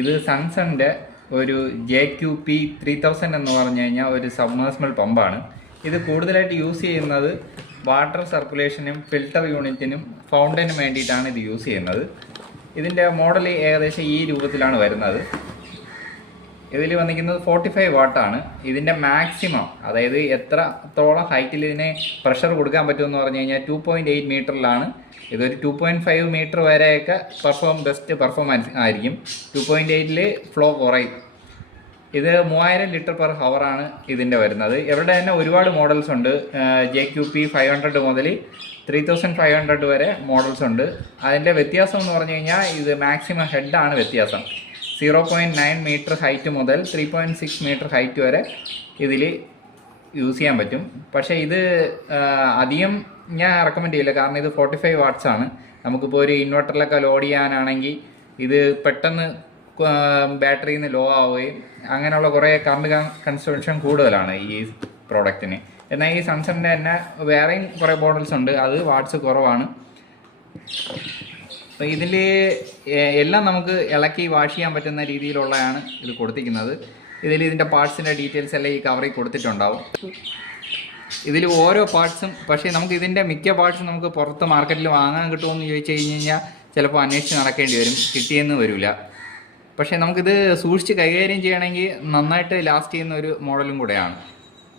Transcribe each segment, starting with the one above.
ഇത് സൺസണിൻ്റെ ഒരു JQP3000 എന്ന് പറഞ്ഞു കഴിഞ്ഞാൽ ഒരു സബ്മേഴ്സിബിൾ പമ്പാണ്. ഇത് കൂടുതലായിട്ട് യൂസ് ചെയ്യുന്നത് വാട്ടർ സർക്കുലേഷനും ഫിൽട്ടർ യൂണിറ്റിനും ഫൗണ്ടനും വേണ്ടിയിട്ടാണ് ഇത് യൂസ് ചെയ്യുന്നത്. ഇതിൻ്റെ മോഡൽ ഏകദേശം ഈ രൂപത്തിലാണ് വരുന്നത്. ഇതിൽ വന്നിരിക്കുന്നത് 45 വാട്ടാണ്. ഇതിൻ്റെ മാക്സിമം, അതായത് എത്രത്തോളം ഹൈറ്റിൽ ഇതിനെ പ്രഷർ കൊടുക്കാൻ പറ്റുമെന്ന് പറഞ്ഞു കഴിഞ്ഞാൽ 2.8 മീറ്ററിലാണ്. ഇതൊരു 2.5 മീറ്റർ വരെയൊക്കെ ബെസ്റ്റ് പെർഫോമൻസ് ആയിരിക്കും. 2.8ൽ ഫ്ലോ കുറയും. ഇത് 3000 ലിറ്റർ പെർ ഹവറാണ് ഇതിൻ്റെ വരുന്നത്. ഇവിടെ തന്നെ ഒരുപാട് മോഡൽസ് ഉണ്ട്. JQP500 മുതൽ 3500 വരെ മോഡൽസ് ഉണ്ട്. അതിൻ്റെ വ്യത്യാസം എന്ന് പറഞ്ഞു കഴിഞ്ഞാൽ ഇത് മാക്സിമം ഹെഡാണ് വ്യത്യാസം. 0.9 മീറ്റർ ഹൈറ്റ് മുതൽ 3.6 മീറ്റർ ഹൈറ്റ് വരെ ഇതിൽ യൂസ് ചെയ്യാൻ പറ്റും. പക്ഷേ ഇത് അധികം ഞാൻ റെക്കമെൻഡ് ചെയ്യില്ല, കാരണം ഇത് 45 വാട്ട്സ് ആണ്. നമുക്കിപ്പോൾ ഒരു ഇൻവെർട്ടറിലൊക്കെ ലോഡ് ചെയ്യാനാണെങ്കിൽ ഇത് പെട്ടെന്ന് ബാറ്ററിയിൽ നിന്ന് ലോ ആവുകയും അങ്ങനെയുള്ള കുറേ കറണ്ട് കൺസംഷൻ കൂടുതലാണ് ഈ പ്രോഡക്റ്റിന്. എന്നാൽ ഈ സാംസങ്ങിൻ്റെ തന്നെ വേറെയും കുറേ മോഡൽസ് ഉണ്ട്, അത് വാട്ട്സ് കുറവാണ്. അപ്പോൾ ഇതിൽ എല്ലാം നമുക്ക് ഇളക്കി വാഷ് ചെയ്യാൻ പറ്റുന്ന രീതിയിലുള്ളതാണ് ഇത് കൊടുത്തിരിക്കുന്നത്. ഇതിൻ്റെ പാർട്സിൻ്റെ ഡീറ്റെയിൽസ് എല്ലാം ഈ കവറിൽ കൊടുത്തിട്ടുണ്ടാവും. ഇതിൽ ഓരോ പാർട്സും, പക്ഷേ നമുക്ക് ഇതിൻ്റെ മിക്ക പാർട്സും നമുക്ക് പുറത്ത് മാർക്കറ്റിൽ വാങ്ങാൻ കിട്ടുമെന്ന് ചോദിച്ചു കഴിഞ്ഞാൽ ചിലപ്പോൾ അന്വേഷിച്ച് നടക്കേണ്ടി വരും, കിട്ടിയെന്ന് വരില്ല. പക്ഷേ നമുക്കിത് സൂക്ഷിച്ച് കൈകാര്യം ചെയ്യണമെങ്കിൽ നന്നായിട്ട് ലാസ്റ്റ് ചെയ്യുന്ന ഒരു മോഡലും കൂടെയാണ്.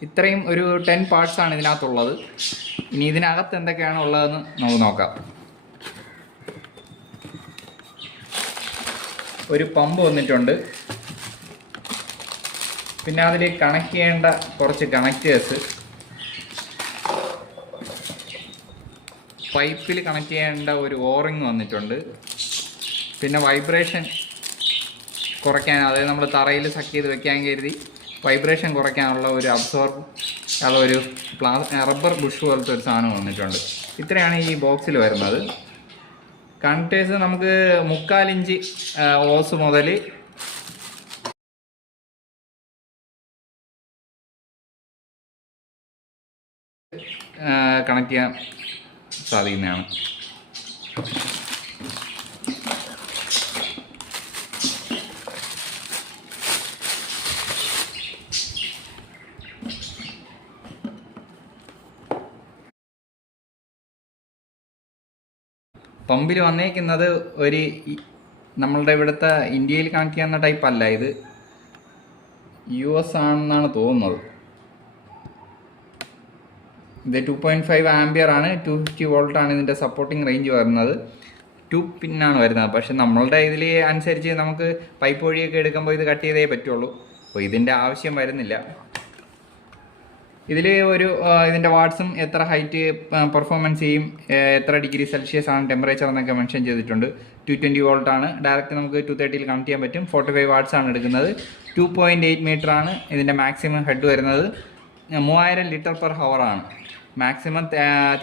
ഇത്രയും ഒരു 10 പാർട്സാണ് ഇതിനകത്തുള്ളത്. ഇനി ഇതിനകത്ത് എന്തൊക്കെയാണ് ഉള്ളതെന്ന് നമുക്ക് നോക്കാം. ഒരു പമ്പ് വന്നിട്ടുണ്ട്. പിന്നെ അതിൽ കണക്ട് ചെയ്യേണ്ട കുറച്ച് കണക്റ്റേഴ്സ്, പൈപ്പിൽ കണക്ട് ചെയ്യേണ്ട ഒരു ഓറിങ് വന്നിട്ടുണ്ട്. പിന്നെ വൈബ്രേഷൻ കുറയ്ക്കാൻ, അതായത് നമ്മൾ തറയിൽ സക്ക് ചെയ്ത് വെക്കാൻ കരുതി വൈബ്രേഷൻ കുറയ്ക്കാനുള്ള ഒരു അബ്സോർബ്, അതൊരു റബ്ബർ ബുഷ് പോലത്തെ ഒരു സാധനം വന്നിട്ടുണ്ട്. ഇത്രയാണ് ഈ ബോക്സിൽ വരുന്നത്. കണക്ടേഴ്സ് നമുക്ക് 3/4 ഇഞ്ച് ഓസ് മുതൽ കണക്ട് ചെയ്യാൻ സാധിക്കുന്നതാണ്. പമ്പിൽ വന്നേക്കുന്നത് ഒരു നമ്മളുടെ ഇവിടുത്തെ ഇന്ത്യയിൽ കണക്ട് ചെയ്യുന്ന ടൈപ്പ് അല്ല, ഇത് US ആണെന്നാണ് തോന്നുന്നത്. ഇത് 2.5 ആംപിയർ ആണ്, 250 വോൾട്ടാണ് ഇതിൻ്റെ സപ്പോർട്ടിങ് റേഞ്ച് വരുന്നത്. 2 പിന്നാണ് വരുന്നത്. പക്ഷെ നമ്മളുടെ ഇതിൽ അനുസരിച്ച് നമുക്ക് പൈപ്പ് വഴിയൊക്കെ എടുക്കുമ്പോൾ ഇത് കട്ട് ചെയ്തേ പറ്റുള്ളൂ. അപ്പോൾ ഇതിൻ്റെ ആവശ്യം വരുന്നില്ല. ഇതിൽ ഇതിൻ്റെ വാട്ട്സും എത്ര ഹൈറ്റ് പെർഫോമൻസ് ചെയ്യും, എത്ര ഡിഗ്രി സെൽഷ്യസ് ആണ് ടെമ്പറേച്ചർ എന്നൊക്കെ മെൻഷൻ ചെയ്തിട്ടുണ്ട്. 220 വോൾട്ടാണ്. ഡയറക്റ്റ് നമുക്ക് 230ൽ കണക്ട് ചെയ്യാൻ പറ്റും. 45 വാട്ട്സ് ആണ് എടുക്കുന്നത്. 2.8 മീറ്റർ ആണ് ഇതിൻ്റെ മാക്സിമം ഹെഡ് വരുന്നത്. 3000 ലിറ്റർ പെർ ഹവറാണ്. മാക്സിമം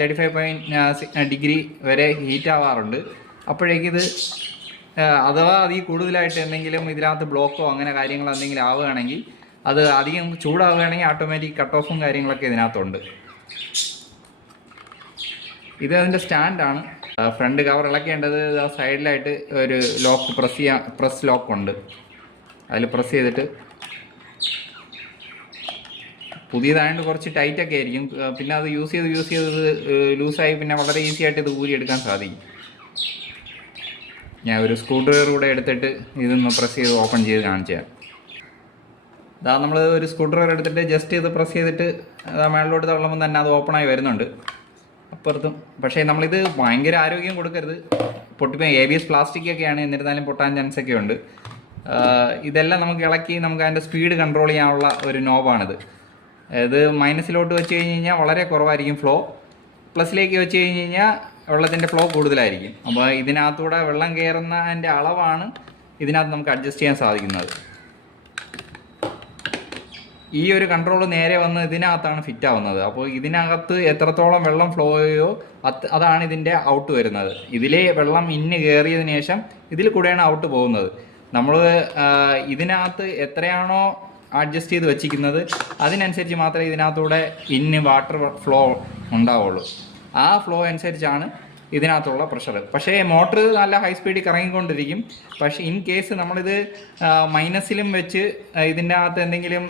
35 ഡിഗ്രി വരെ ഹീറ്റ് ആവാറുണ്ട്. അപ്പോഴേക്കിത് അഥവാ അതിൽ കൂടുതലായിട്ട് എന്തെങ്കിലും ഇതിനകത്ത് ബ്ലോക്കോ അങ്ങനെ കാര്യങ്ങളോ എന്തെങ്കിലും ആവുകയാണെങ്കിൽ, അത് അധികം ചൂടാവുകയാണെങ്കിൽ ഓട്ടോമാറ്റിക് കട്ട് ഓഫും കാര്യങ്ങളൊക്കെ ഇതിനകത്തുണ്ട്. ഇത് അതിൻ്റെ സ്റ്റാൻഡാണ്. ഫ്രണ്ട് കവർ ഇളക്കേണ്ടത് സൈഡിലായിട്ട് ഒരു ലോക്ക് പ്രസ് ലോക്ക് ഉണ്ട്. അതിൽ പ്രസ് ചെയ്തിട്ട്, പുതിയതായതുകൊണ്ട് കുറച്ച് ടൈറ്റൊക്കെ ആയിരിക്കും. പിന്നെ അത് യൂസ് ചെയ്ത് ലൂസായി പിന്നെ വളരെ ഈസി ആയിട്ട് ഇത് ഊരിയെടുക്കാൻ സാധിക്കും. ഞാൻ ഒരു സ്ക്രൂ ഡ്രൈവർ കൂടെ എടുത്തിട്ട് ഇതൊന്ന് പ്രസ് ചെയ്ത് ഓപ്പൺ ചെയ്ത് കാണിച്ചു തരാം. അതാ നമ്മൾ ഒരു സ്ക്രൂ ഡ്രൈവർ എടുത്തിട്ട് ജസ്റ്റ് ഇത് പ്രസ് ചെയ്തിട്ട് മേളിലോട്ട് തള്ളുമ്പോൾ തന്നെ അത് ഓപ്പണായി വരുന്നുണ്ട് അപ്പുറത്തും. പക്ഷേ നമ്മളിത് ഭയങ്കര ആരോഗ്യം കൊടുക്കരുത്, പൊട്ടിപ്പോയി. ABS പ്ലാസ്റ്റിക് ഒക്കെയാണ്, എന്നിരുന്നാലും പൊട്ടാൻ ചാൻസ് ഒക്കെ ഉണ്ട്. ഇതെല്ലാം നമുക്ക് ഇളക്കി നമുക്ക് അതിൻ്റെ സ്പീഡ് കൺട്രോൾ ചെയ്യാനുള്ള ഒരു നോബാണിത്. ഇത് മൈനസിലോട്ട് വെച്ച് കഴിഞ്ഞ് കഴിഞ്ഞാൽ വളരെ കുറവായിരിക്കും ഫ്ലോ. പ്ലസിലേക്ക് വെച്ച് കഴിഞ്ഞ് കഴിഞ്ഞാൽ വെള്ളത്തിൻ്റെ ഫ്ലോ കൂടുതലായിരിക്കും. അപ്പോൾ ഇതിനകത്തൂടെ വെള്ളം കയറുന്നതിൻ്റെ അളവാണ് ഇതിനകത്ത് നമുക്ക് അഡ്ജസ്റ്റ് ചെയ്യാൻ സാധിക്കുന്നത്. ഈ ഒരു കൺട്രോൾ നേരെ വന്ന് ഇതിനകത്താണ് ഫിറ്റ് ആവുന്നത്. അപ്പോൾ ഇതിനകത്ത് എത്രത്തോളം വെള്ളം ഫ്ലോ ചെയ്യോ അതാണ് ഇതിൻ്റെ ഔട്ട് വരുന്നത്. ഇതിലെ വെള്ളം ഇന്ന് കയറിയതിന് ശേഷം ഇതിൽ കൂടെയാണ് ഔട്ട് പോകുന്നത്. നമ്മൾ ഇതിനകത്ത് എത്രയാണോ അഡ്ജസ്റ്റ് ചെയ്ത് വെച്ചിരിക്കുന്നത് അതിനനുസരിച്ച് മാത്രമേ ഇതിനകത്തൂടെ വാട്ടർ ഫ്ലോ ഉണ്ടാവുള്ളൂ. ആ ഫ്ലോ അനുസരിച്ചാണ് ഇതിനകത്തുള്ള പ്രഷർ. പക്ഷേ മോട്ടർ നല്ല ഹൈ സ്പീഡിൽ കറങ്ങിക്കൊണ്ടിരിക്കും. പക്ഷേ ഇൻ കേസ് നമ്മളിത് മൈനസിലും വെച്ച് ഇതിൻ്റെ അകത്ത് എന്തെങ്കിലും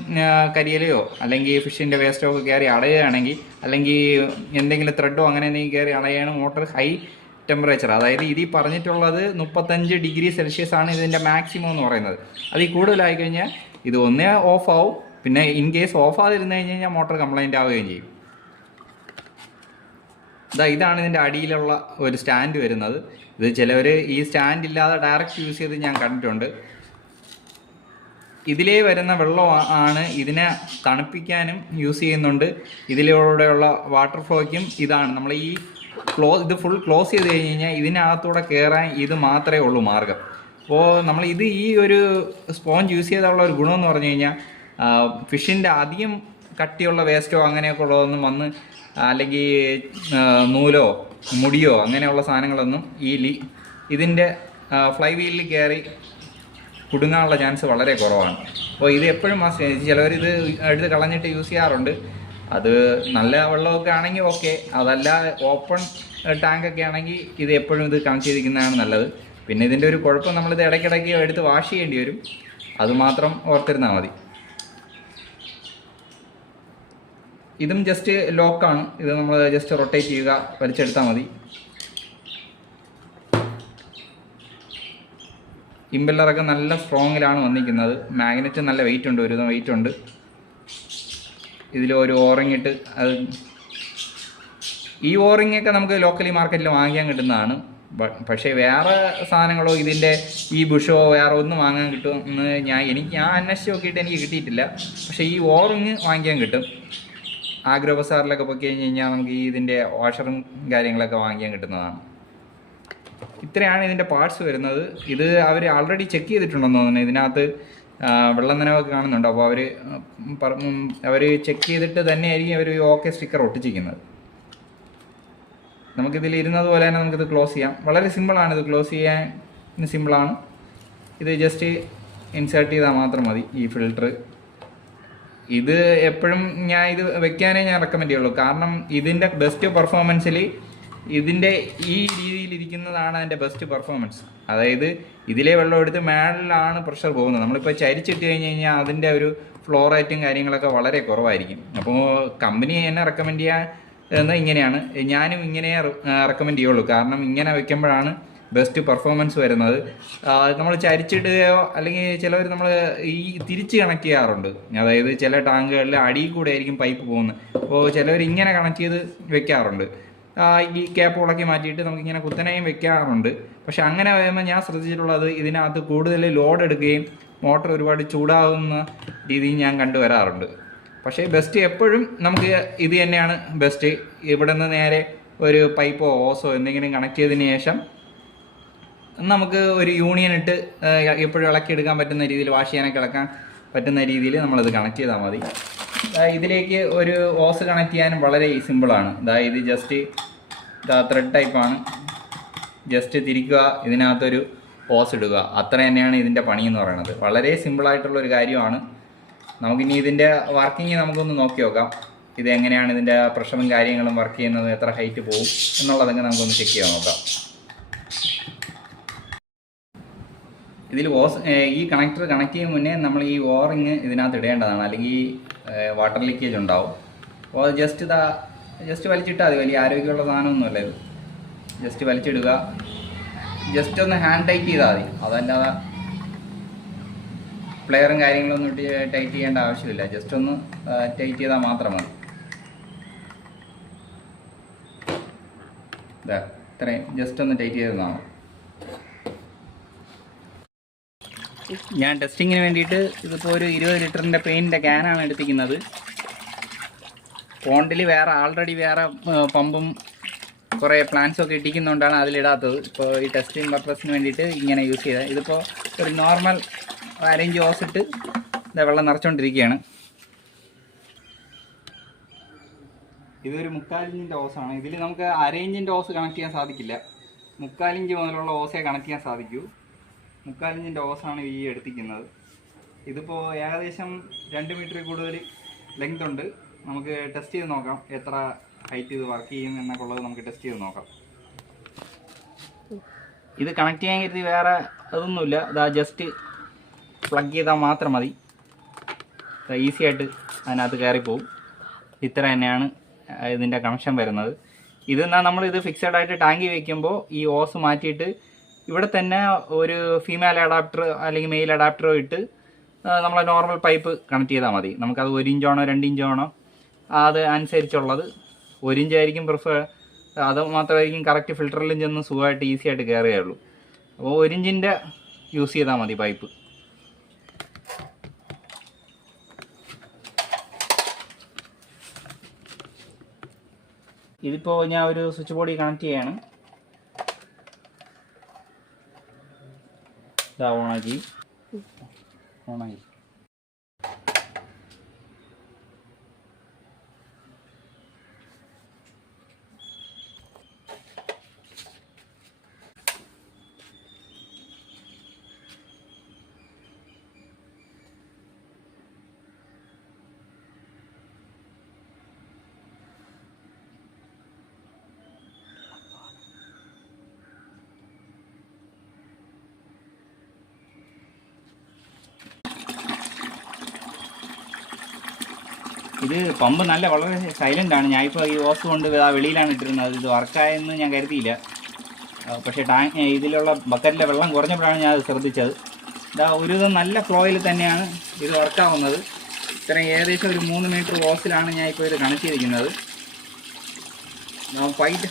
കരിയലയോ അല്ലെങ്കിൽ ഫിഷിൻ്റെ വേസ്റ്റോ ഒക്കെ കയറി അടയുകയാണെങ്കിൽ, അല്ലെങ്കിൽ എന്തെങ്കിലും ത്രെഡോ അങ്ങനെ എന്തെങ്കിലും കയറി അടയാണ് മോട്ടർ ഹൈ ടെമ്പറേച്ചർ, അതായത് ഇതിൽ പറഞ്ഞിട്ടുള്ളത് 35 ഡിഗ്രി സെൽഷ്യസ് ആണ് ഇതിൻ്റെ മാക്സിമം എന്ന് പറയുന്നത്. അതിൽ കൂടുതലായി കഴിഞ്ഞാൽ ഇത് ഒന്നേ ഓഫ് ആവും. പിന്നെ ഇൻ കേസ് ഓഫ് ആതിരുന്ന് കഴിഞ്ഞാൽ മോട്ടർ കംപ്ലൈൻ്റ് ആവുകയും ചെയ്യും. ഇതാണ് ഇതിൻ്റെ അടിയിലുള്ള ഒരു സ്റ്റാൻഡ് വരുന്നത്. ഇത് ചിലവർ ഈ സ്റ്റാൻഡ് ഇല്ലാതെ ഡയറക്റ്റ് യൂസ് ചെയ്ത് ഞാൻ കണ്ടിട്ടുണ്ട്. ഇതിലേ വരുന്ന വെള്ളം ആണ് ഇതിനെ തണുപ്പിക്കാനും യൂസ് ചെയ്യുന്നുണ്ട്. ഇതിലൂടെയുള്ള വാട്ടർ ഫ്ലോയ്ക്കും ഇതാണ് നമ്മൾ ഈ ഇത് ഫുൾ ക്ലോസ് ചെയ്ത് കഴിഞ്ഞ് കഴിഞ്ഞാൽ ഇതിനകത്തൂടെ കയറാൻ ഇത് മാത്രമേ ഉള്ളൂ മാർഗം. അപ്പോൾ നമ്മൾ ഈ ഒരു സ്പോഞ്ച് യൂസ് ചെയ്തുള്ള ഒരു ഗുണമെന്ന് പറഞ്ഞു കഴിഞ്ഞാൽ ഫിഷിൻ്റെ അധികം കട്ടിയുള്ള വേസ്റ്റോ അങ്ങനെയൊക്കെ ഉള്ളതൊന്നും വന്ന്, അല്ലെങ്കിൽ നൂലോ മുടിയോ അങ്ങനെയുള്ള സാധനങ്ങളൊന്നും ഇതിൻ്റെ ഫ്ലൈ വീലിൽ കയറി കുടുങ്ങാനുള്ള ചാൻസ് വളരെ കുറവാണ്. അപ്പോൾ ഇത് എപ്പോഴും ചിലവരിത് എടുത്ത് കളഞ്ഞിട്ട് യൂസ് ചെയ്യാറുണ്ട്. അത് നല്ല വെള്ളമൊക്കെ ആണെങ്കിൽ ഓക്കെ, അതല്ല ഓപ്പൺ ടാങ്കൊക്കെ ആണെങ്കിൽ ഇത് എപ്പോഴും ഇത് കണക്ട് ചെയ്തിരിക്കുന്നതാണ് നല്ലത്. പിന്നെ ഇതിൻ്റെ ഒരു കുഴപ്പം, നമ്മളിത് ഇടയ്ക്കിടയ്ക്ക് എടുത്ത് വാഷ് ചെയ്യേണ്ടി വരും. അതുമാത്രം ഓർത്തിരുന്നാൽ മതി. ഇതും ജസ്റ്റ് ലോക്കാണ്. ഇത് നമ്മൾ ജസ്റ്റ് റൊട്ടേറ്റ് ചെയ്യുക, വലിച്ചെടുത്താൽ മതി. ഇമ്പല്ലറൊക്കെ നല്ല സ്ട്രോങ്ങിലാണ് വന്നിരിക്കുന്നത്. മാഗ്നറ്റ് നല്ല വെയിറ്റ് ഉണ്ട്, ഒരുവിധം വെയിറ്റ് ഉണ്ട്. ഇതിൽ ഒരു ഓറിങ് ഇട്ട്, അത് ഈ ഓറിങ്ങൊക്കെ നമുക്ക് ലോക്കലി മാർക്കറ്റിൽ വാങ്ങിക്കാൻ കിട്ടുന്നതാണ്. പക്ഷേ വേറെ സാധനങ്ങളോ ഇതിൻ്റെ ഈ ബുഷോ വേറെ ഒന്നും വാങ്ങാൻ കിട്ടുമെന്ന് ഞാൻ അന്വേഷിച്ച് നോക്കിയിട്ട് എനിക്ക് കിട്ടിയിട്ടില്ല. പക്ഷേ ഈ ഓറിങ് വാങ്ങിക്കാൻ കിട്ടും. ആഗ്രോ ബസാറിലൊക്കെ പോയി കഴിഞ്ഞ് കഴിഞ്ഞാൽ നമുക്ക് ഇതിൻ്റെ വാഷറും കാര്യങ്ങളൊക്കെ വാങ്ങിക്കാൻ കിട്ടുന്നതാണ്. ഇത്രയാണ് ഇതിൻ്റെ പാർട്സ് വരുന്നത്. ഇത് അവർ ആൾറെഡി ചെക്ക് ചെയ്തിട്ടുണ്ടെന്ന് തോന്നുന്നു. ഇതിനകത്ത് വെള്ളം നനവൊക്കെ കാണുന്നുണ്ട്. അപ്പോൾ അവർ ചെക്ക് ചെയ്തിട്ട് തന്നെയായിരിക്കും അവർ ഓക്കെ സ്റ്റിക്കർ ഒട്ടിച്ചിരിക്കുന്നത്. നമുക്കിതിൽ ഇരുന്നത് പോലെ തന്നെ നമുക്കിത് ക്ലോസ് ചെയ്യാം. വളരെ സിമ്പിളാണ്, ഇത് ക്ലോസ് ചെയ്യാൻ സിമ്പിളാണ്. ഇത് ജസ്റ്റ് ഇൻസേർട്ട് ചെയ്താൽ മാത്രം മതി ഈ ഫിൽട്ടർ. ഇത് എപ്പോഴും ഇത് വെക്കാനേ ഞാൻ റെക്കമെൻഡ് ചെയ്യുള്ളൂ. കാരണം ഇതിൻ്റെ ബെസ്റ്റ് പെർഫോമൻസിൽ ഇതിൻ്റെ ഈ രീതിയിലിരിക്കുന്നതാണ് അതിൻ്റെ ബെസ്റ്റ് പെർഫോമൻസ്. അതായത് ഇതിലെ വെള്ളം എടുത്ത് മേളിലാണ് പ്രഷർ പോകുന്നത്. നമ്മളിപ്പോൾ ചരിച്ചിട്ട് കഴിഞ്ഞ് കഴിഞ്ഞാൽ അതിൻ്റെ ഒരു ഫ്ലോ റേറ്റും കാര്യങ്ങളൊക്കെ വളരെ കുറവായിരിക്കും. അപ്പോൾ കമ്പനി എന്നെ റെക്കമെൻഡ് ചെയ്യാൻ ഇങ്ങനെയാണ്. ഞാനും ഇങ്ങനെ റെക്കമെൻഡ് ചെയ്യുള്ളൂ. കാരണം ഇങ്ങനെ വെക്കുമ്പോഴാണ് ബെസ്റ്റ് പെർഫോമൻസ് വരുന്നത്. നമ്മൾ ചരിച്ചിടുകയോ അല്ലെങ്കിൽ ചിലവർ നമ്മൾ ഈ തിരിച്ച് കണക്ട് ചെയ്യാറുണ്ട്. അതായത് ചില ടാങ്കുകളിൽ അടിയിൽ കൂടെ ആയിരിക്കും പൈപ്പ് പോകുന്നത്. അപ്പോൾ ചിലവർ ഇങ്ങനെ കണക്ട് ചെയ്ത് വെക്കാറുണ്ട്. ഈ ക്യാപ്പുകളൊക്കെ മാറ്റിയിട്ട് നമുക്കിങ്ങനെ കുത്തനെയും വെക്കാറുണ്ട്. പക്ഷെ അങ്ങനെ വരുമ്പോൾ ഞാൻ ശ്രദ്ധിച്ചിട്ടുള്ളത് ഇതിനകത്ത് കൂടുതൽ ലോഡ് എടുക്കുകയും മോട്ടർ ഒരുപാട് ചൂടാകുന്ന രീതിയിൽ ഞാൻ കണ്ടുവരാറുണ്ട്. പക്ഷേ ബെസ്റ്റ് എപ്പോഴും നമുക്ക് ഇത് തന്നെയാണ് ബെസ്റ്റ്. ഇവിടെ നിന്ന് നേരെ ഒരു പൈപ്പോ ഓസോ എന്തെങ്കിലും കണക്ട് ചെയ്തതിന് ശേഷം നമുക്ക് ഒരു യൂണിയൻ ഇട്ട് എപ്പോഴും ഇളക്കിയെടുക്കാൻ പറ്റുന്ന രീതിയിൽ, വാഷ് ചെയ്യാനൊക്കെ ഇളക്കാൻ പറ്റുന്ന രീതിയിൽ നമ്മളത് കണക്ട് ചെയ്താൽ മതി. ഇതിലേക്ക് ഒരു ഓസ് കണക്ട് ചെയ്യാനും വളരെ സിമ്പിളാണ്. ഇത് ജസ്റ്റ് ത്രെഡ് ടൈപ്പാണ്. ജസ്റ്റ് തിരിക്കുക, ഇതിനകത്തൊരു ഓസ് ഇടുക, അത്ര തന്നെയാണ് ഇതിൻ്റെ പണി എന്ന് പറയുന്നത്. വളരെ സിമ്പിളായിട്ടുള്ളൊരു കാര്യമാണ്. നമുക്കിനി ഇതിൻ്റെ വർക്കിംഗ് നമുക്കൊന്ന് നോക്കി നോക്കാം. ഇത് എങ്ങനെയാണ് ഇതിൻ്റെ പ്രഷറും കാര്യങ്ങളും വർക്ക് ചെയ്യുന്നത്, എത്ര ഹൈറ്റ് പോകും എന്നുള്ളതൊക്കെ നമുക്കൊന്ന് ചെക്ക് ചെയ്യാൻ നോക്കാം. ഇതിൽ ഈ കണക്ടർ കണക്ട് ചെയ്യുന്ന മുന്നേ നമ്മൾ ഈ ഓറിങ് ഇതിനകത്ത് ഇടേണ്ടതാണ്, അല്ലെങ്കിൽ വാട്ടർ ലീക്കേജ് ഉണ്ടാവും. അപ്പോൾ ജസ്റ്റ് വലിച്ചിട്ടാൽ മതി. വലിയ ആരോഗ്യമുള്ള സാധനമൊന്നുമല്ല ഇത്. ജസ്റ്റ് വലിച്ചിടുക, ജസ്റ്റ് ഒന്ന് ഹാൻഡ് ടൈറ്റ് ചെയ്താൽ മതി. അതല്ലാതെ പ്ലെയറും കാര്യങ്ങളൊന്നും ഇട്ട് ടൈറ്റ് ചെയ്യേണ്ട ആവശ്യമില്ല. ജസ്റ്റ് ഒന്ന് ടൈറ്റ് ചെയ്താൽ മാത്രം മതി. ഇത്രയും ജസ്റ്റ് ഒന്ന് ടൈറ്റ് ചെയ്തതാണ്. ഞാൻ ടെസ്റ്റിങ്ങിന് വേണ്ടിയിട്ട് ഇതിപ്പോൾ ഒരു 20 ലിറ്ററിൻ്റെ പെയിൻറ്റിൻ്റെ ക്യാനാണ് എടുത്തിരിക്കുന്നത്. പോണ്ടിൽ ആൾറെഡി വേറെ പമ്പും കുറേ പ്ലാന്റ്സൊക്കെ ഇട്ടിരിക്കുന്നതുകൊണ്ടാണ് അതിലിടാത്തത്. ഇപ്പോൾ ഈ ടെസ്റ്റിംഗ് പർപ്പസിന് വേണ്ടിയിട്ട് ഇങ്ങനെ യൂസ് ചെയ്തത്. ഇതിപ്പോൾ ഒരു നോർമൽ അരയിഞ്ച് ഓസ് ഇട്ട് വെള്ളം നിറച്ചുകൊണ്ടിരിക്കുകയാണ്. ഇതൊരു 3/4 ഇഞ്ചിൻ്റെ ഓസാണ്. ഇതിൽ നമുക്ക് അരയിഞ്ചിൻ്റെ ഓസ് കണക്ട് ചെയ്യാൻ സാധിക്കില്ല. 3/4 ഇഞ്ച് മുതലുള്ള ഓസേ കണക്ട് ചെയ്യാൻ സാധിക്കൂ. 3/4 ഇഞ്ചിൻ്റെ ഓസാണ് ഈ എടുത്തിരിക്കുന്നത്. ഇതിപ്പോൾ ഏകദേശം 2 മീറ്ററിൽ കൂടുതൽ ലെങ്ത് ഉണ്ട്. നമുക്ക് ടെസ്റ്റ് ചെയ്ത് നോക്കാം എത്ര ഹൈറ്റ് ഇത് വർക്ക് ചെയ്യും എന്നൊക്കെ ഉള്ളത് നമുക്ക് ടെസ്റ്റ് ചെയ്ത് നോക്കാം. ഇത് കണക്ട് ചെയ്യാൻ കരുതി വേറെ അതൊന്നുമില്ല. ഇതാ ജസ്റ്റ് പ്ലഗ് ചെയ്താൽ മാത്രം മതി. ഈസി ആയിട്ട് അതിനകത്ത് കയറിപ്പോവും. ഇത്ര തന്നെയാണ് ഇതിൻ്റെ കണക്ഷൻ വരുന്നത്. ഇതെന്നാൽ നമ്മളിത് ഫിക്സഡ് ആയിട്ട് ടാങ്കി വയ്ക്കുമ്പോൾ ഈ ഓസ് മാറ്റിയിട്ട് ഇവിടെ തന്നെ ഒരു ഫീമെയിൽ അഡാപ്റ്റർ അല്ലെങ്കിൽ മെയിൽ അഡാപ്റ്ററോ ഇട്ട് നമ്മളെ നോർമൽ പൈപ്പ് കണക്ട് ചെയ്താൽ മതി. നമുക്കത് 1 ഇഞ്ചാണോ 2 ഇഞ്ചാണോ അത് അനുസരിച്ചുള്ളത്. 1 ഇഞ്ചായിരിക്കും പ്രിഫർ. അത് മാത്രമായിരിക്കും കറക്റ്റ് ഫിൽറ്ററിലും ചെന്ന് സുഖമായിട്ട് ഈസി ആയിട്ട് കയറുകയുള്ളൂ. അപ്പോൾ 1 ഇഞ്ചിൻ്റെ യൂസ് ചെയ്താൽ മതി പൈപ്പ്. ഇതിപ്പോൾ ഞാൻ ഒരു സ്വിച്ച് ബോർഡിൽ കണക്ട് ചെയ്യാണ്. ഇതാ ഓണാക്കി. ഇത് പമ്പ് വളരെ സൈലൻ്റ് ആണ്. ഞാനിപ്പോൾ ഈ ഓസ് കൊണ്ട് വെളിയിലാണ് ഇട്ടിരുന്നത്. ഇത് വർക്കായെന്ന് ഞാൻ കരുതിയില്ല. പക്ഷേ ഇതിലുള്ള ബക്കറ്റിലെ വെള്ളം കുറഞ്ഞപ്പോഴാണ് ഞാൻ അത് ശ്രദ്ധിച്ചത്. ഇതാ ഒരുവിധം നല്ല ഫ്ലോയിൽ തന്നെയാണ് ഇത് വർക്കാവുന്നത്. ഇത്രയും ഏകദേശം ഒരു 3 മീറ്റർ ഓസിലാണ് ഞാൻ ഇപ്പോൾ ഇത് കണക്ട് ചെയ്തിരിക്കുന്നത്.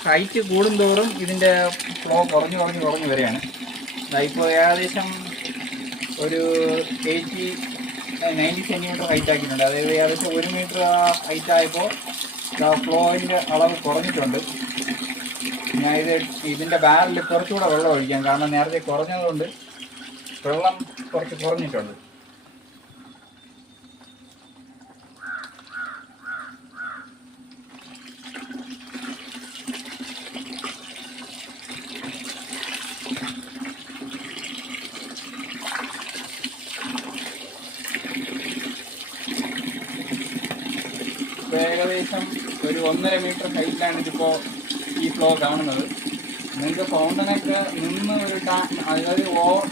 ഹൈറ്റ് കൂടുന്തോറും ഇതിൻ്റെ ഫ്ലോ കുറഞ്ഞു വരികയാണ്. ഇപ്പോൾ ഏകദേശം ഒരു 90 സെൻറ്റിമീറ്റർ ഹൈറ്റ് ആക്കിയിട്ടുണ്ട്. അതായത് ഏകദേശം 1 മീറ്റർ ഹൈറ്റ് ആയപ്പോൾ ഫ്ലോയിൻ്റെ അളവ് കുറഞ്ഞിട്ടുണ്ട്. ഞാൻ ഇതിൻ്റെ ബാരലിൽ കുറച്ചുകൂടെ വെള്ളം ഒഴിക്കാം. കാരണം നേരത്തെ കുറഞ്ഞതുകൊണ്ട് വെള്ളം കുറച്ച് കുറഞ്ഞിട്ടുണ്ട്. ഏകദേശം ഒരു 1.5 മീറ്റർ ഹൈറ്റിലാണ് ഇതിപ്പോൾ ഈ ഫ്ലോ കാണുന്നത്. നിങ്ങൾക്ക് ഫൗണ്ടനൊക്കെ നിന്ന് ഒരു അതായത് ഓവർ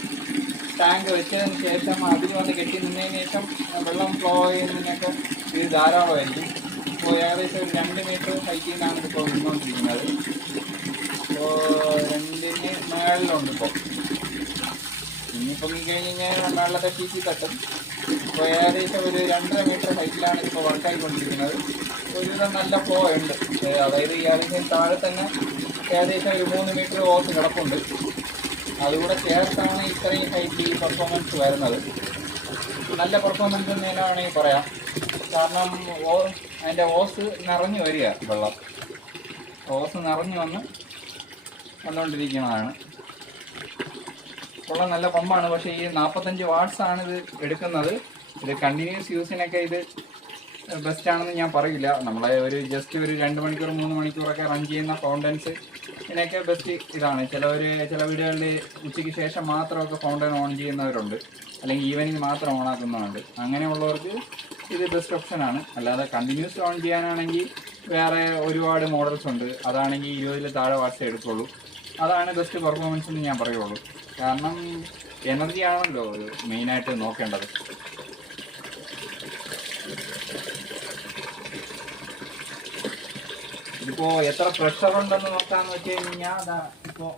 ടാങ്ക് വെച്ചതിന് ശേഷം അതിൽ വന്ന് കെട്ടി നിന്നതിന് ശേഷം വെള്ളം ഫ്ലോ ചെയ്യുന്നതിനൊക്കെ ഇത് ധാരാളമായിരിക്കും. ഇപ്പോൾ ഏകദേശം ഒരു 2 മീറ്റർ ഹൈറ്റിൽ നിന്നാണ് ഇതിപ്പോൾ നിന്നുകൊണ്ടിരിക്കുന്നത്. ഇപ്പോൾ 2-ന് മേളിലുണ്ട്. ഇനിയിപ്പം ഈ കഴിഞ്ഞ് കഴിഞ്ഞാൽ വെള്ളത്തെ ഷീറ്റി തട്ടും. ഇപ്പോൾ ഏകദേശം ഒരു 2.5 മീറ്റർ ഹൈറ്റിലാണ് ഇപ്പോൾ വർക്കായിക്കൊണ്ടിരിക്കുന്നത്. ഒരുവിധം നല്ല ഫ്ലോ ഉണ്ട്. അതായത് ഈ അതിന് താഴെ തന്നെ ഏകദേശം ഒരു 3 മീറ്റർ ഓസ് കിടപ്പുണ്ട്. അതുകൂടെ ചേർത്താണ് ഇത്രയും ഹൈറ്റ് ഈ പെർഫോമൻസ് വരുന്നത്. നല്ല പെർഫോമൻസ് എന്ന് തന്നെ വേണമെങ്കിൽ പറയാം. കാരണം അതിൻ്റെ ഓസ് നിറഞ്ഞു വരിക. വെള്ളം ഓസ് നിറഞ്ഞു വന്നുകൊണ്ടിരിക്കുന്നതാണ്. ഉള്ള നല്ല പമ്പാണ്. പക്ഷേ ഈ 45 വാട്ട്സാണ് ഇത് എടുക്കുന്നത്. ഇത് കണ്ടിന്യൂസ് യൂസിനൊക്കെ ഇത് ബെസ്റ്റാണെന്ന് ഞാൻ പറയില്ല. നമ്മളെ ജസ്റ്റ് ഒരു 2 മണിക്കൂർ 3 മണിക്കൂറൊക്കെ റൺ ചെയ്യുന്ന ഫൗണ്ടൻസ് ഇതിനൊക്കെ ബെസ്റ്റ് ഇതാണ്. ചില വീടുകളിൽ ഉച്ചയ്ക്ക് ശേഷം മാത്രമൊക്കെ ഫൗണ്ടൻ ഓൺ ചെയ്യുന്നവരുണ്ട്, അല്ലെങ്കിൽ ഈവനിങ് മാത്രം ഓൺ ആക്കുന്നവരുണ്ട്. അങ്ങനെയുള്ളവർക്ക് ഇത് ബെസ്റ്റ് ഓപ്ഷനാണ്. അല്ലാതെ കണ്ടിന്യൂസ് ഓൺ ചെയ്യാനാണെങ്കിൽ വേറെ ഒരുപാട് മോഡൽസ് ഉണ്ട്. അതാണെങ്കിൽ 20-ൽ താഴെ വാട്ട്സേ എടുക്കുള്ളൂ. അതാണ് ബെസ്റ്റ് പെർഫോമൻസ് എന്ന് ഞാൻ പറയുള്ളൂ. കാരണം എനർജി ആണല്ലോ മെയിനായിട്ട് നോക്കേണ്ടത്. ഇതിപ്പോൾ എത്ര പ്രഷർ ഉണ്ടെന്ന് നോക്കാന്ന് വെച്ച് കഴിഞ്ഞാൽ ഇപ്പോൾ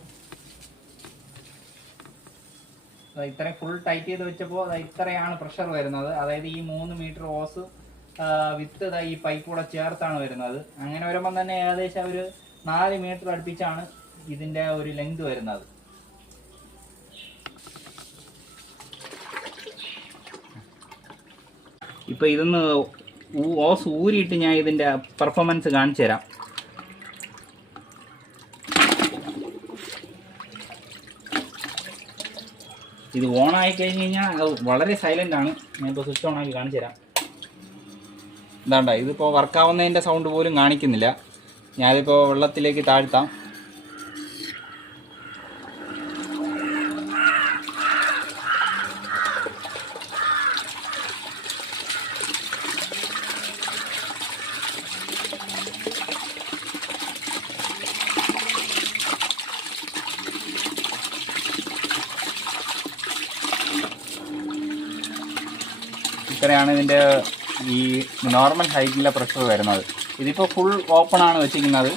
ഇത്രയും ഫുൾ ടൈറ്റ് ചെയ്ത് വെച്ചപ്പോൾ ഇത്രയാണ് പ്രഷർ വരുന്നത്. അതായത് ഈ 3 മീറ്റർ ഓസ് വിത്ത് ഈ പൈപ്പ് കൂടെ ചേർത്താണ് വരുന്നത്. അങ്ങനെ വരുമ്പം തന്നെ ഏകദേശം ഒരു 4 മീറ്റർ അടുപ്പിച്ചാണ് ഇതിൻ്റെ ഒരു ലെങ്ത് വരുന്നത്. ഇപ്പോൾ ഇതൊന്ന് ഓസ് ഊരിയിട്ട് ഞാൻ ഇതിൻ്റെ പെർഫോമൻസ് കാണിച്ചു തരാം. ഇത് ഓണായി കഴിഞ്ഞ് കഴിഞ്ഞാൽ വളരെ സൈലൻ്റ് ആണ്. ഞാനിപ്പോൾ സ്വിച്ച് ഓൺ ആക്കി കാണിച്ചു തരാം. എന്താണ്ട ഇതിപ്പോൾ വർക്കാവുന്നതിൻ്റെ സൗണ്ട് പോലും കാണിക്കുന്നില്ല. ഞാനിപ്പോൾ വെള്ളത്തിലേക്ക് താഴ്ത്താം. ഇത്രയാണ് ഇതിൻ്റെ ഈ നോർമൽ ഹൈറ്റിലെ പ്രഷർ വരുന്നത്. ഇതിപ്പോൾ ഫുൾ ഓപ്പൺ ആണ് വെച്ചിരിക്കുന്നത്,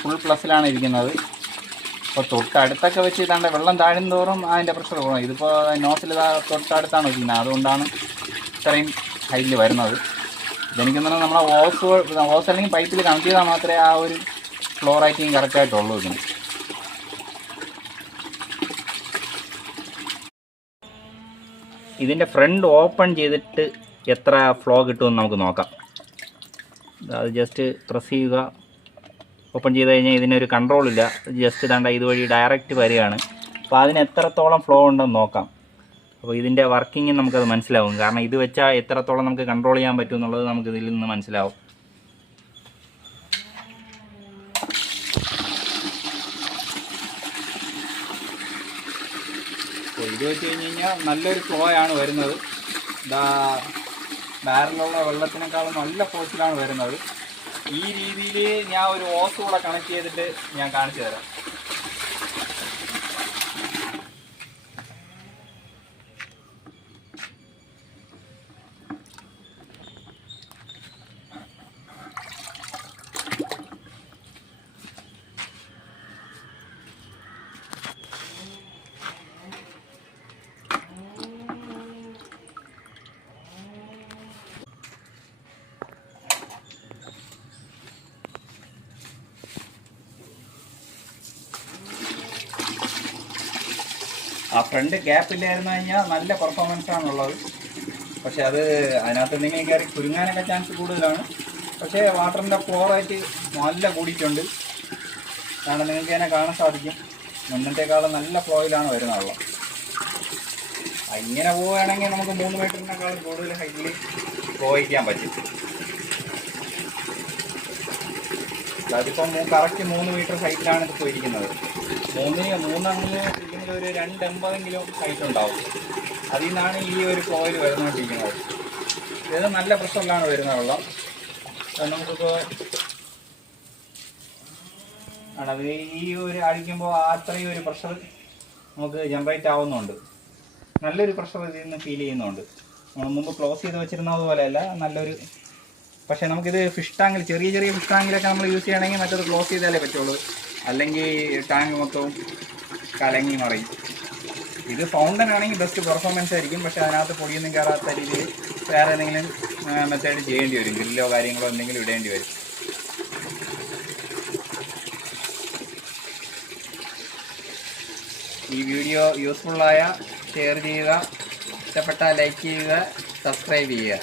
ഫുൾ പ്ലസ്സിലാണ് ഇരിക്കുന്നത്. അപ്പോൾ തൊട്ടടുത്തൊക്കെ വെച്ച് ഇതാണ്ട് വെള്ളം താഴും തോറും അതിൻ്റെ പ്രഷർ കൂടും. ഇതിപ്പോൾ നോസിൽ തൊട്ടടുത്താണ് വെച്ചിരിക്കുന്നത്, അതുകൊണ്ടാണ് ഇത്രയും ഹൈറ്റിൽ വരുന്നത്. ഇതെനിക്ക് തോന്നുന്നത് നമ്മളെ ഓസ് അല്ലെങ്കിൽ പൈപ്പിൽ കണക്ട് ചെയ്താൽ മാത്രമേ ആ ഒരു ഫ്ലോ റൈറ്റിങ് കറക്റ്റായിട്ടുള്ളൂ ഇതിന്. ഇതിൻ്റെ ഫ്രണ്ട് ഓപ്പൺ ചെയ്തിട്ട് എത്ര ഫ്ലോ കിട്ടുമെന്ന് നമുക്ക് നോക്കാം. അത് ജസ്റ്റ് പ്രസ് ചെയ്യുക. ഓപ്പൺ ചെയ്ത് കഴിഞ്ഞാൽ ഇതിനൊരു കൺട്രോളില്ല, ജസ്റ്റ് ഇതാണ്ട് ഇതുവഴി ഡയറക്റ്റ് വരികയാണ്. അപ്പോൾ അതിന് എത്രത്തോളം ഫ്ലോ ഉണ്ടെന്ന് നോക്കാം. അപ്പോൾ ഇതിൻ്റെ വർക്കിംഗ് നമുക്കത് മനസ്സിലാവും. കാരണം ഇത് വെച്ചാൽ എത്രത്തോളം നമുക്ക് കൺട്രോൾ ചെയ്യാൻ പറ്റും എന്നുള്ളത് നമുക്ക് ഇതിൽ നിന്ന് മനസ്സിലാവും. അപ്പോൾ ഇത് വെച്ച് കഴിഞ്ഞ് കഴിഞ്ഞാൽ നല്ലൊരു ഫ്ലോ ആണ് വരുന്നത്. ബാരലുള്ള വെള്ളത്തിനേക്കാളും നല്ല ഫോഴ്സിലാണ് വരുന്നത്. ഈ രീതിയിൽ ഞാൻ ഒരു ഓസ് കൂടെ കണക്ട് ചെയ്തിട്ട് ഞാൻ കാണിച്ചു തരാം. ആ ഫ്രണ്ട് ഗ്യാപ്പ് ഇല്ലായിരുന്നു കഴിഞ്ഞാൽ നല്ല പെർഫോമൻസ് ആണുള്ളത്. പക്ഷെ അത് അതിനകത്ത് എന്തെങ്കിലും കയറി കുരുങ്ങാനൊക്കെ ചാൻസ് കൂടുതലാണ്. പക്ഷേ വാട്ടറിൻ്റെ ഫ്ലോ റേറ്റ് നല്ല കൂടിയിട്ടുണ്ട്. കാരണം നിങ്ങൾക്ക് തന്നെ കാണാൻ സാധിക്കും, മുന്നത്തേക്കാളും നല്ല ഫ്ലോയിലാണ് വരുന്നത് വെള്ളം. ഇങ്ങനെ പോവുകയാണെങ്കിൽ നമുക്ക് 3 മീറ്ററിനേക്കാളും കൂടുതൽ ഹൈറ്റിൽ ഫ്ലോ ചെയ്യാൻ പറ്റും. അതിപ്പം കറക്റ്റ് 3 മീറ്റർ ഹൈറ്റിലാണ് ഇത് പോയിരിക്കുന്നത്. മൂന്നെങ്കിലും ഒരു 280 ഹൈറ്റ് ഉണ്ടാവും. അതിൽ നിന്നാണ് ഈ ഒരു ഫ്ലോയിൽ വരുന്നോണ്ടിരിക്കുന്നത്. ഇത് നല്ല പ്രഷറിലാണ് വരുന്ന വെള്ളം. അത് നമുക്കിപ്പോൾ അത് ഈ ഒരു അടിക്കുമ്പോൾ അത്രയും ഒരു പ്രഷർ നമുക്ക് ജനറേറ്റ് ആവുന്നുണ്ട്. നല്ലൊരു പ്രഷർ ഇതിൽ നിന്ന് ഫീൽ ചെയ്യുന്നുണ്ട്. നമ്മൾ മുമ്പ് ക്ലോസ് ചെയ്ത് വെച്ചിരുന്നത് പോലെയല്ല, നല്ലൊരു. പക്ഷേ നമുക്കിത് ഫിഷ് ടാങ്കിൽ, ചെറിയ ഫിഷ് ടാങ്കിലൊക്കെ നമ്മൾ യൂസ് ചെയ്യണമെങ്കിൽ മറ്റത് ക്ലോസ് ചെയ്താലേ പറ്റുള്ളൂ. അല്ലെങ്കിൽ ടാങ്ക് മൊത്തവും കലങ്ങി മറിയും. ഇത് ഫൗണ്ടൻ ആണെങ്കിൽ ബെസ്റ്റ് പെർഫോമൻസ് ആയിരിക്കും. പക്ഷേ അതിനകത്ത് പൊടിയൊന്നും കയറാത്ത രീതിയിൽ വേറെ എന്തെങ്കിലും മെത്തേഡ് ചെയ്യേണ്ടി വരും. ഗ്രില്ലോ കാര്യങ്ങളോ എന്തെങ്കിലും ഇടേണ്ടി വരും. ഈ വീഡിയോ യൂസ്ഫുള്ളായ ഷെയർ ചെയ്യുക, ഇഷ്ടപ്പെട്ടാൽ ലൈക്ക് ചെയ്യുക, സബ്സ്ക്രൈബ് ചെയ്യുക.